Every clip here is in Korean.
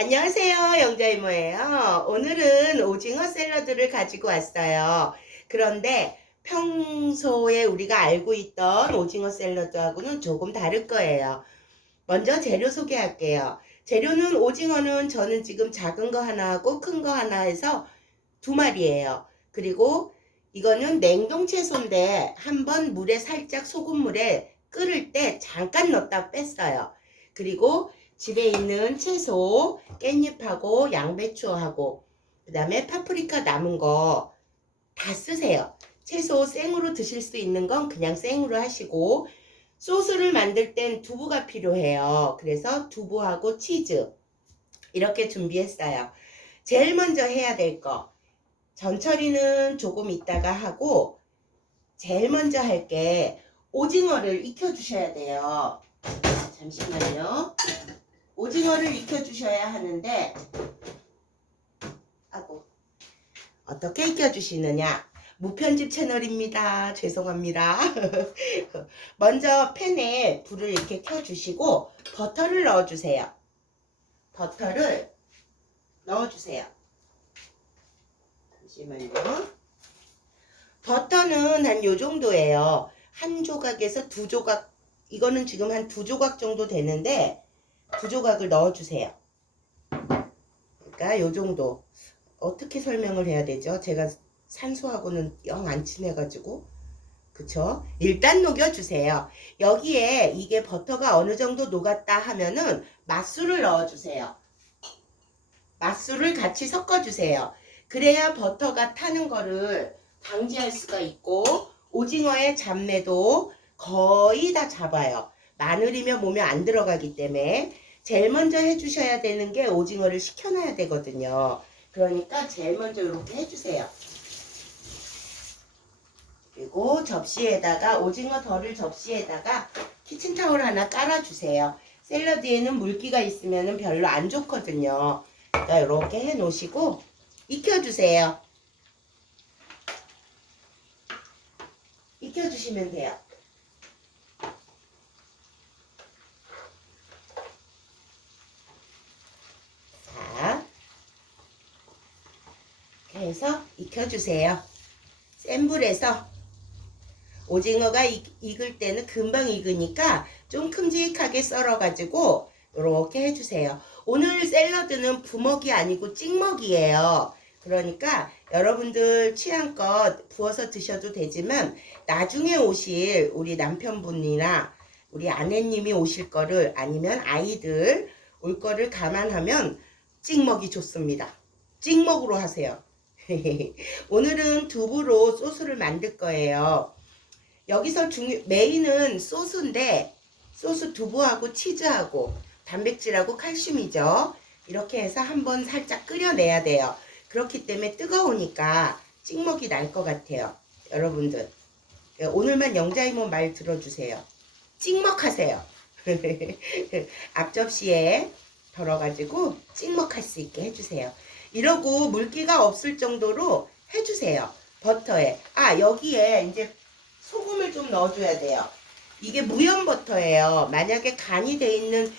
안녕하세요. 영자 이모예요. 오늘은 오징어 샐러드를 가지고 왔어요. 그런데 평소에 우리가 알고 있던 오징어 샐러드하고는 조금 다를 거예요. 먼저 재료 소개할게요. 재료는 오징어는 저는 지금 작은 거 하나 하고 큰 거 하나 해서 두 마리예요. 그리고 이거는 냉동 채소인데 한번 물에 살짝 소금물에 끓을 때 잠깐 넣었다 뺐어요. 그리고 집에 있는 채소 깻잎하고 양배추하고 그 다음에 파프리카 남은 거 다 쓰세요. 채소 생으로 드실 수 있는 건 그냥 생으로 하시고 소스를 만들 땐 두부가 필요해요. 그래서 두부하고 치즈 이렇게 준비했어요. 제일 먼저 해야 될 거 전처리는 조금 있다가 하고 제일 먼저 할 게 오징어를 익혀 주셔야 돼요. 잠시만요. 오징어를 익혀 주셔야 하는데 어떻게 익혀 주시느냐? 무편집 채널입니다. 죄송합니다. 먼저 팬에 불을 이렇게 켜 주시고 버터를 넣어 주세요. 버터를 넣어 주세요. 잠시만요. 버터는 한 요 정도예요. 한 조각에서 두 조각, 이거는 지금 한 두 조각 정도 되는데 두 조각을 넣어주세요. 그러니까 요 정도. 어떻게 설명을 해야 되죠? 제가 산소하고는 영 안 친해가지고. 그쵸? 일단 녹여주세요. 여기에 이게 버터가 어느 정도 녹았다 하면은 맛술을 넣어주세요. 맛술을 같이 섞어주세요. 그래야 버터가 타는 거를 방지할 수가 있고 오징어의 잡내도 거의 다 잡아요. 마늘이며 뭐며 안 들어가기 때문에 제일 먼저 해주셔야 되는 게 오징어를 식혀놔야 되거든요. 그러니까 제일 먼저 이렇게 해주세요. 그리고 접시에다가 오징어 덜을 접시에다가 키친타올 하나 깔아주세요. 샐러드에는 물기가 있으면 별로 안 좋거든요. 그러니까 이렇게 해 놓으시고 익혀주세요. 익혀주시면 돼요. 자, 이렇게 해서 익혀주세요. 센 불에서 오징어가 익을 때는 금방 익으니까 좀 큼직하게 썰어가지고 이렇게 해주세요. 오늘 샐러드는 부먹이 아니고 찍먹이에요. 그러니까 여러분들 취향껏 부어서 드셔도 되지만 나중에 오실 우리 남편분이나 우리 아내님이 오실 거를 아니면 아이들 올 거를 감안하면 찍먹이 좋습니다. 찍먹으로 하세요. 오늘은 두부로 소스를 만들 거예요. 여기서 메인은 소스인데 소스 두부하고 치즈하고 단백질하고 칼슘이죠. 이렇게 해서 한번 살짝 끓여내야 돼요. 그렇기 때문에 뜨거우니까 찍먹이 날 것 같아요. 여러분들 오늘만 영자이모 말 들어주세요. 찍먹하세요. 앞접시에 덜어가지고 찍먹할 수 있게 해주세요. 이러고 물기가 없을 정도로 해주세요. 버터에. 여기에 이제 소금을 좀 넣어줘야 돼요. 이게 무염 버터예요. 만약에 간이 돼 있는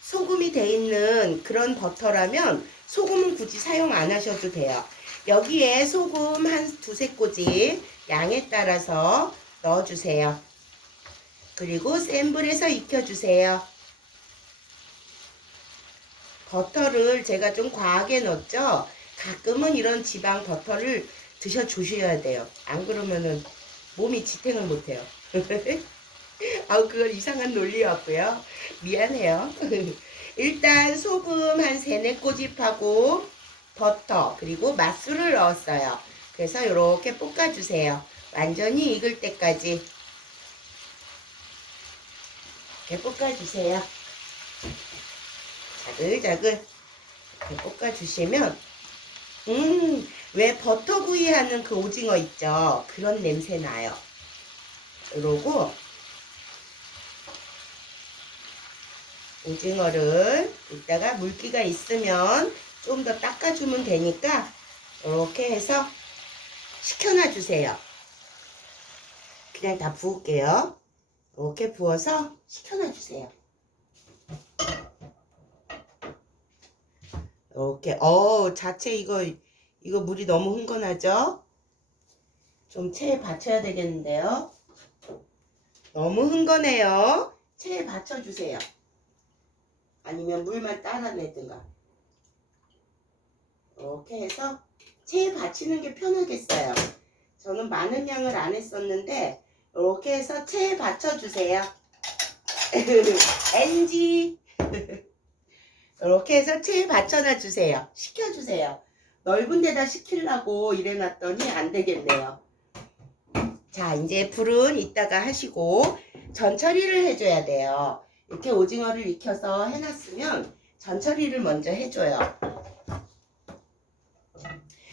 소금이 돼 있는 그런 버터라면 소금은 굳이 사용 안 하셔도 돼요. 여기에 소금 한 두세 꼬지 양에 따라서 넣어주세요. 그리고 센 불에서 익혀주세요. 버터를 제가 좀 과하게 넣었죠. 가끔은 이런 지방 버터를 드셔주셔야 돼요. 안 그러면은 몸이 지탱을 못해요. 그건 이상한 논리였고요. 미안해요. 일단 소금 한 3-4꼬집하고 버터 그리고 맛술을 넣었어요. 그래서 이렇게 볶아주세요. 완전히 익을 때까지 이렇게 볶아주세요. 자글자글 이렇게 볶아주시면 왜 버터구이 하는 그 오징어 있죠? 그런 냄새 나요. 그러고 오징어를 이따가 물기가 있으면 좀 더 닦아주면 되니까 이렇게 해서 식혀놔 주세요. 그냥 다 부을게요. 이렇게 부어서 식혀놔 주세요. 이렇게 자체 이거 물이 너무 흥건하죠? 좀 체에 받쳐야 되겠는데요. 너무 흥건해요. 체에 받쳐주세요. 아니면 물만 따라내든가. 이렇게 해서 체에 받치는 게 편하겠어요. 저는 많은 양을 안 했었는데 이렇게 해서 체에 받쳐주세요. NG. 이렇게 해서 체에 받쳐놔 주세요. 식혀주세요. 넓은 데다 식히려고 이래놨더니 안 되겠네요. 자, 이제 불은 이따가 하시고 전처리를 해줘야 돼요. 이렇게 오징어를 익혀서 해놨으면 전처리를 먼저 해줘요.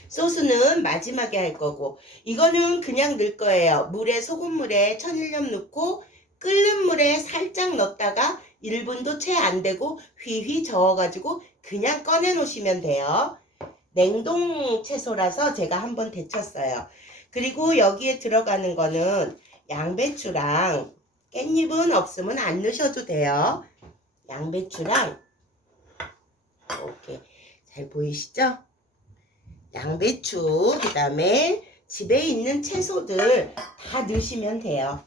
소스는 마지막에 할 거고, 이거는 그냥 넣을 거예요. 소금물에 천일염 넣고 끓는 물에 살짝 넣었다가 1분도 채 안 되고 휘휘 저어가지고 그냥 꺼내 놓으시면 돼요. 냉동 채소라서 제가 한번 데쳤어요. 그리고 여기에 들어가는 거는 양배추랑 깻잎은 없으면 안 넣으셔도 돼요. 양배추랑 이렇게 잘 보이시죠? 양배추, 그 다음에 집에 있는 채소들 다 넣으시면 돼요.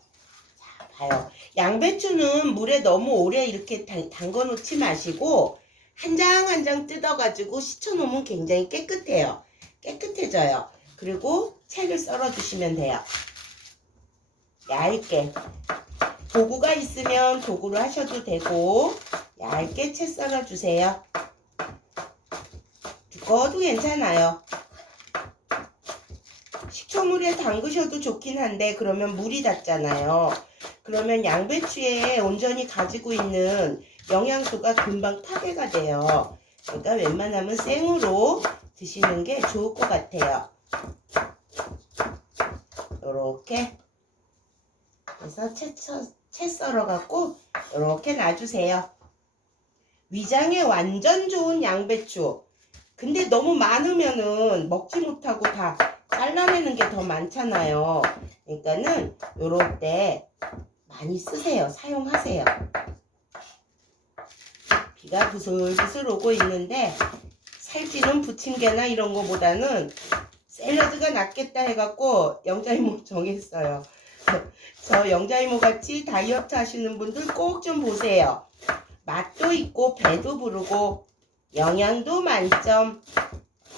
자, 봐요. 양배추는 물에 너무 오래 이렇게 담궈 놓지 마시고 한 장 한 장 뜯어가지고 씻어 놓으면 굉장히 깨끗해요. 깨끗해져요. 그리고 채를 썰어 주시면 돼요. 얇게. 도구가 있으면 도구로 하셔도 되고 얇게 채 썰어 주세요. 두꺼워도 괜찮아요. 식초물에 담그셔도 좋긴 한데 그러면 물이 닿잖아요. 그러면 양배추에 온전히 가지고 있는 영양소가 금방 파괴가 돼요. 그러니까 웬만하면 생으로 드시는 게 좋을 것 같아요. 이렇게 해서 채 썰어갖고 이렇게 놔주세요. 위장에 완전 좋은 양배추. 근데 너무 많으면은 먹지 못하고 다 잘라내는 게 더 많잖아요. 그러니까는 요럴 때 많이 쓰세요. 사용하세요. 비가 부슬부슬 오고 있는데 살찌는 부침개나 이런 거보다는 샐러드가 낫겠다 해갖고 영자이모 정했어요. 저 영자이모 같이 다이어트 하시는 분들 꼭 좀 보세요. 맛도 있고 배도 부르고 영양도 만점.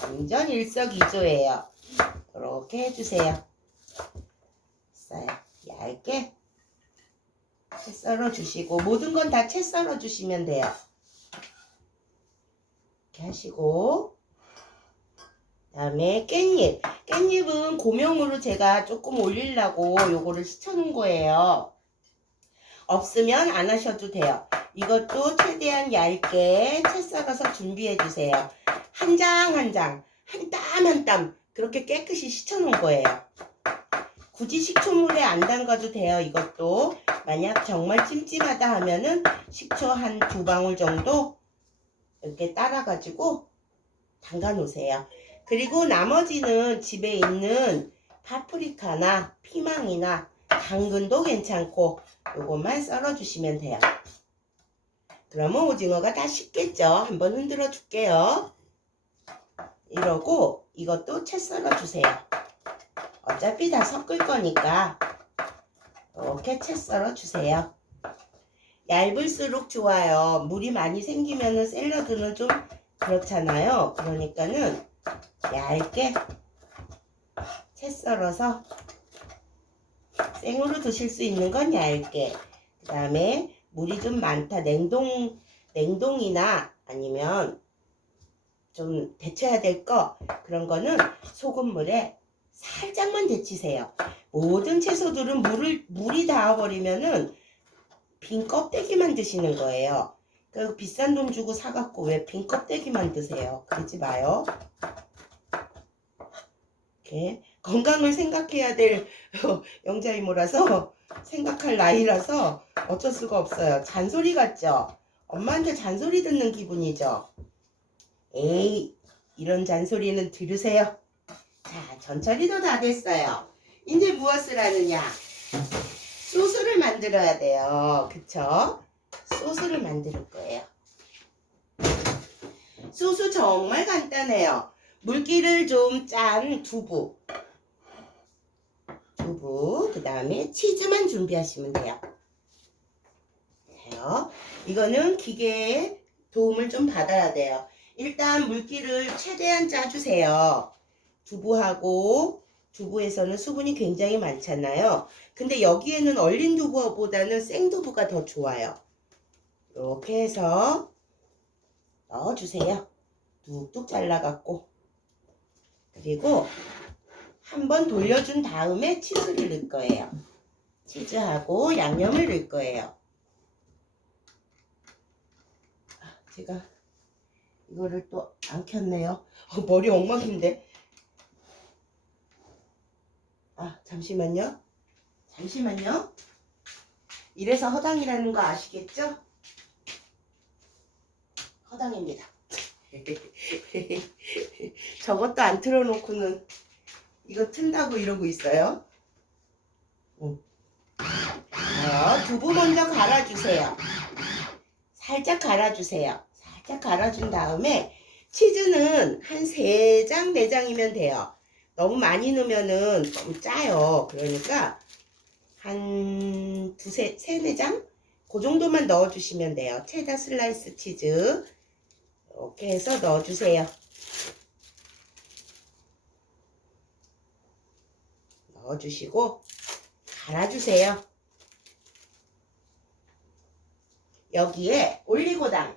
완전 일석이조예요. 이렇게 해주세요. 써요. 얇게 채 썰어 주시고 모든 건 다 채 썰어 주시면 돼요. 이렇게 하시고 그다음에 깻잎은 고명으로 제가 조금 올리려고 요거를 시쳐놓은 거예요. 없으면 안 하셔도 돼요. 이것도 최대한 얇게 채 썰어서 준비해 주세요. 한 장 한 장, 한 땀 한 땀 그렇게 깨끗이 시쳐놓은 거예요. 굳이 식초물에 안 담가도 돼요. 이것도 만약 정말 찜찜하다 하면은 식초 한 2방울 정도 이렇게 따라가지고 담가 놓으세요. 그리고 나머지는 집에 있는 파프리카나 피망이나 당근도 괜찮고 요것만 썰어 주시면 돼요. 그러면 오징어가 다 식겠죠. 한번 흔들어 줄게요. 이러고 이것도 채 썰어 주세요. 어차피 다 섞을 거니까 이렇게 채 썰어 주세요. 얇을수록 좋아요. 물이 많이 생기면은 샐러드는 좀 그렇잖아요. 그러니까는 얇게 채 썰어서 생으로 드실 수 있는 건 얇게. 그 다음에 물이 좀 많다. 냉동이나 아니면 좀 데쳐야 될 거 그런 거는 소금물에 살짝만 데치세요. 모든 채소들은 물이 닿아버리면은 빈 껍데기만 드시는 거예요. 그 비싼 돈 주고 사갖고 왜 빈 껍데기만 드세요? 그러지 마요. 이렇게 건강을 생각해야 될 영자이모라서 생각할 나이라서 어쩔 수가 없어요. 잔소리 같죠? 엄마한테 잔소리 듣는 기분이죠? 에이, 이런 잔소리는 들으세요. 자, 전처리도 다 됐어요. 이제 무엇을 하느냐? 소스를 만들어야 돼요. 그쵸? 소스를 만들 거예요. 소스 정말 간단해요. 물기를 좀 짠 두부, 그 다음에 치즈만 준비하시면 돼요. 이거는 기계의 도움을 좀 받아야 돼요. 일단 물기를 최대한 짜주세요. 두부에서는 수분이 굉장히 많잖아요. 근데 여기에는 얼린 두부보다는 생두부가 더 좋아요. 이렇게 해서 넣어주세요. 뚝뚝 잘라갖고. 그리고 한번 돌려준 다음에 치즈를 넣을 거예요. 치즈하고 양념을 넣을 거예요. 제가 이거를 또 안 켰네요. 머리 엉망인데. 잠시만요. 이래서 허당이라는 거 아시겠죠? 허당입니다. 저것도 안 틀어놓고는 이거 튼다고 이러고 있어요. 두부 먼저 갈아주세요. 살짝 갈아주세요. 살짝 갈아준 다음에 치즈는 한 3장, 4장이면 돼요. 너무 많이 넣으면은 너무 짜요. 그러니까 한 3, 4장? 그 정도만 넣어주시면 돼요. 체다 슬라이스 치즈 이렇게 해서 넣어주세요. 넣어주시고 갈아주세요. 여기에 올리고당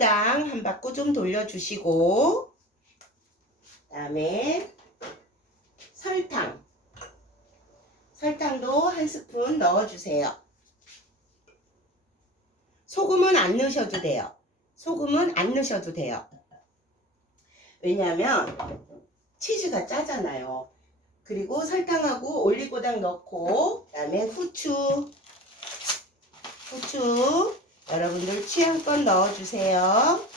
한 바퀴 좀 돌려주시고, 그 다음에 설탕도 한 스푼 넣어주세요. 소금은 안 넣으셔도 돼요. 왜냐하면 치즈가 짜잖아요. 그리고 설탕하고 올리고당 넣고, 그 다음에 후추 여러분들 취향껏 넣어주세요.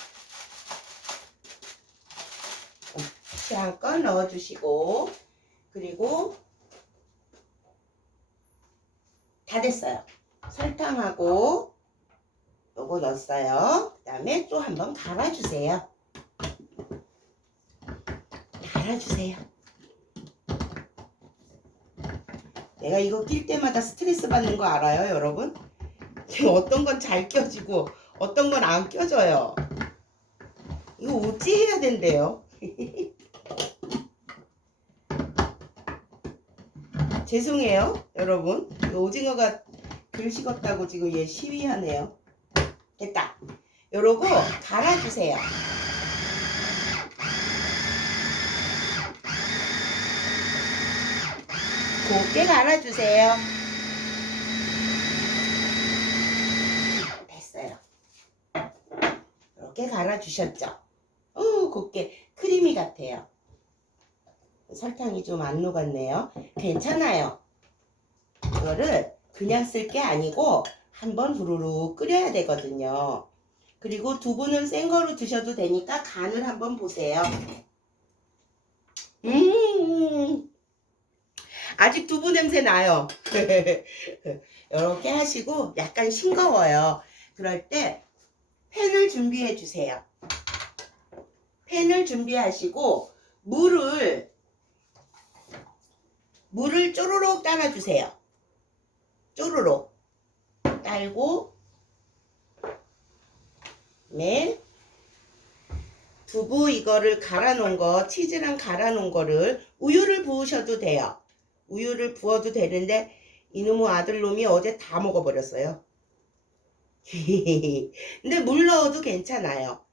취향껏 넣어주시고, 그리고 다 됐어요. 설탕하고 요거 넣었어요. 그 다음에 또 한번 갈아주세요. 내가 이거 낄 때마다 스트레스 받는 거 알아요, 여러분? 어떤 건 잘 껴지고 어떤 건 안 껴져요. 이거 어찌 해야 된대요. 죄송해요, 여러분. 오징어가 글 식었다고 지금 얘 시위하네요. 됐다. 요러고 갈아주세요. 곱게 갈아주세요. 됐어요. 이렇게 갈아주셨죠? 곱게 크리미 같아요. 설탕이 좀 안 녹았네요. 괜찮아요. 이거를 그냥 쓸 게 아니고 한번 후루룩 끓여야 되거든요. 그리고 두부는 생 거로 드셔도 되니까 간을 한번 보세요. 아직 두부 냄새 나요. 이렇게 하시고 약간 싱거워요. 그럴 때 팬을 준비해 주세요. 팬을 준비하시고 물을 쪼르륵 따라주세요. 쪼르륵 딸고, 네, 두부 이거를 갈아 놓은 거, 치즈랑 갈아 놓은 거를 우유를 부으셔도 돼요. 우유를 부어도 되는데 이놈의 아들놈이 어제 다 먹어버렸어요. 근데 물 넣어도 괜찮아요.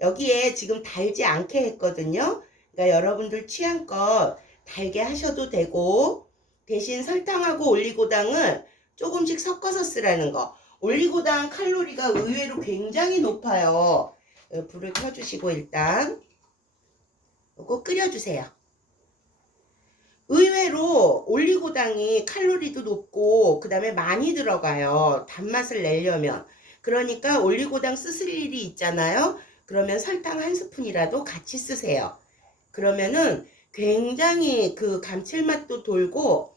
여기에 지금 달지 않게 했거든요. 그러니까 여러분들 취향껏 달게 하셔도 되고, 대신 설탕하고 올리고당은 조금씩 섞어서 쓰라는 거. 올리고당 칼로리가 의외로 굉장히 높아요. 불을 켜주시고 일단 이거 끓여주세요. 의외로 올리고당이 칼로리도 높고 그 다음에 많이 들어가요. 단맛을 내려면. 그러니까 올리고당 쓰실 일이 있잖아요. 그러면 설탕 한 스푼이라도 같이 쓰세요. 그러면은 굉장히 그 감칠맛도 돌고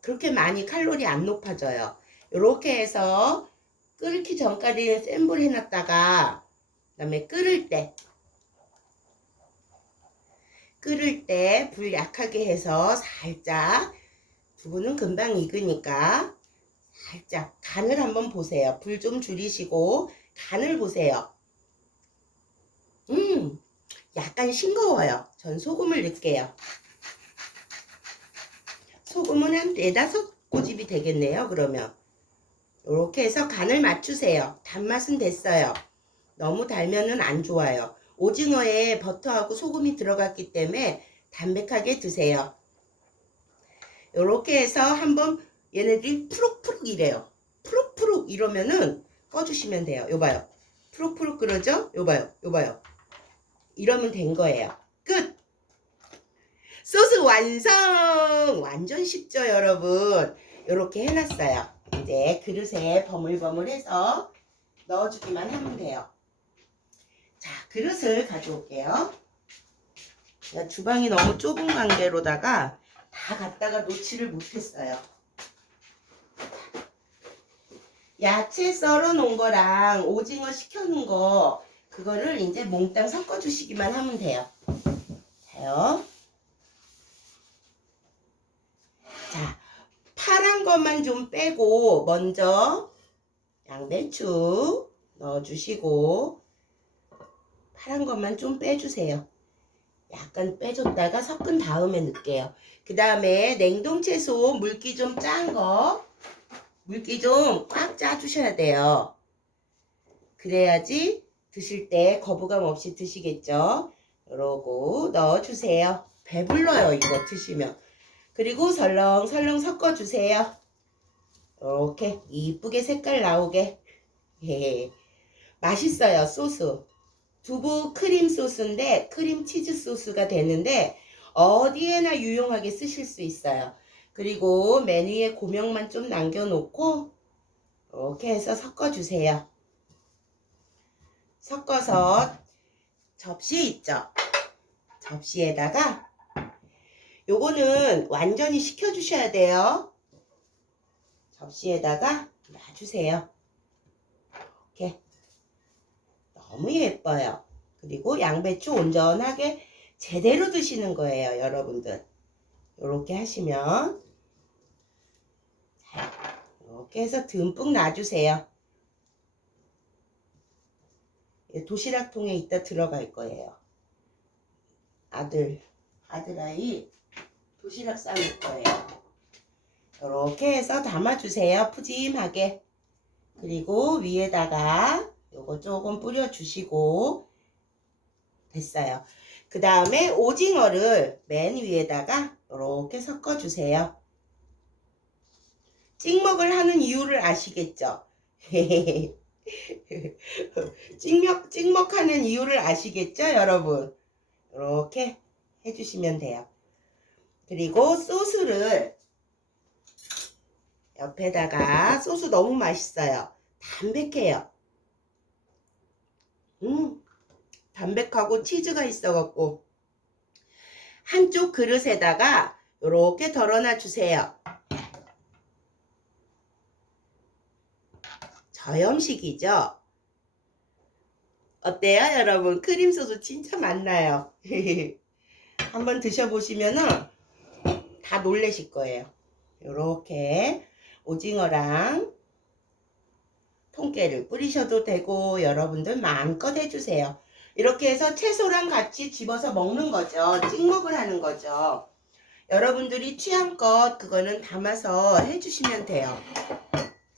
그렇게 많이 칼로리 안 높아져요. 이렇게 해서 끓기 전까지 센 불 해놨다가 그다음에 끓을 때 불 약하게 해서 살짝, 두부는 금방 익으니까 살짝 간을 한번 보세요. 불 좀 줄이시고 간을 보세요. 약간 싱거워요. 전 소금을 넣을게요. 소금은 한 4~5 꼬집이 되겠네요. 그러면 이렇게 해서 간을 맞추세요. 단맛은 됐어요. 너무 달면은 안 좋아요. 오징어에 버터하고 소금이 들어갔기 때문에 담백하게 드세요. 이렇게 해서 한번 얘네들이 푸룩푸룩 이래요. 푸룩푸룩 이러면은 꺼주시면 돼요. 요 봐요. 푸룩푸룩 그러죠? 요 봐요. 요 봐요. 이러면 된 거예요. 끝! 소스 완성! 완전 쉽죠, 여러분? 이렇게 해놨어요. 이제 그릇에 버물버물해서 넣어주기만 하면 돼요. 자, 그릇을 가져올게요. 주방이 너무 좁은 관계로다가 다 갖다가 놓지를 못했어요. 야채 썰어 놓은 거랑 오징어 식혀놓은 거, 그거를 이제 몽땅 섞어주시기만 하면 돼요. 자요. 자, 파란 것만 좀 빼고 먼저 양배추 넣어주시고, 파란 것만 좀 빼주세요. 약간 빼줬다가 섞은 다음에 넣을게요. 그 다음에 냉동채소 물기 좀 짠 거, 물기 좀 꽉 짜주셔야 돼요. 그래야지 드실 때 거부감 없이 드시겠죠. 이러고 넣어주세요. 배불러요, 이거 드시면. 그리고 설렁설렁 섞어주세요. 이렇게 이쁘게 색깔 나오게. 맛있어요, 소스. 두부 크림 소스인데 크림 치즈 소스가 되는데 어디에나 유용하게 쓰실 수 있어요. 그리고 맨 위에 고명만 좀 남겨놓고 이렇게 해서 섞어주세요. 섞어서 접시 있죠? 접시에다가 요거는 완전히 식혀주셔야 돼요. 접시에다가 놔주세요. 이렇게. 너무 예뻐요. 그리고 양배추 온전하게 제대로 드시는 거예요, 여러분들. 이렇게 하시면 이렇게 해서 듬뿍 놔주세요. 도시락통에 이따 들어갈 거예요. 아들아이 도시락 싸놓을 거예요. 이렇게 해서 담아주세요. 푸짐하게. 그리고 위에다가 요거 조금 뿌려주시고 됐어요. 그 다음에 오징어를 맨 위에다가 이렇게 섞어주세요. 찍먹을 하는 이유를 아시겠죠? 찍먹하는 이유를 아시겠죠, 여러분? 이렇게 해주시면 돼요. 그리고 소스를 옆에다가, 소스 너무 맛있어요. 담백해요. 담백하고 치즈가 있어갖고 한쪽 그릇에다가 이렇게 덜어놔 주세요. 저염식이죠? 어때요, 여러분? 크림 소스 진짜 맛나요. 한번 드셔보시면은 다 놀라실 거예요. 이렇게 오징어랑 통깨를 뿌리셔도 되고 여러분들 마음껏 해주세요. 이렇게 해서 채소랑 같이 집어서 먹는 거죠. 찍먹을 하는 거죠. 여러분들이 취향껏 그거는 담아서 해주시면 돼요.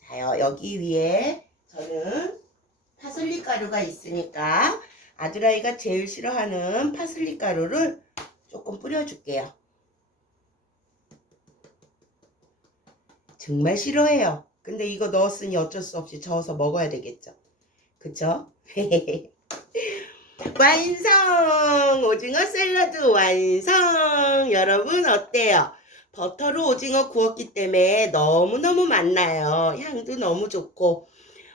자요, 여기 위에 저는 파슬리 가루가 있으니까 아들아이가 제일 싫어하는 파슬리 가루를 조금 뿌려줄게요. 정말 싫어해요. 근데 이거 넣었으니 어쩔 수 없이 저어서 먹어야 되겠죠. 그쵸? 완성! 오징어 샐러드 완성! 여러분 어때요? 버터로 오징어 구웠기 때문에 너무너무 맛나요. 향도 너무 좋고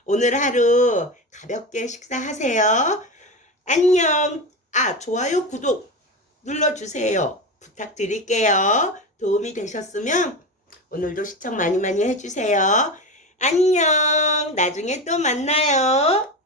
오늘 하루 가볍게 식사하세요. 안녕! 좋아요, 구독 눌러주세요. 부탁드릴게요. 도움이 되셨으면 오늘도 시청 많이 해주세요. 안녕! 나중에 또 만나요.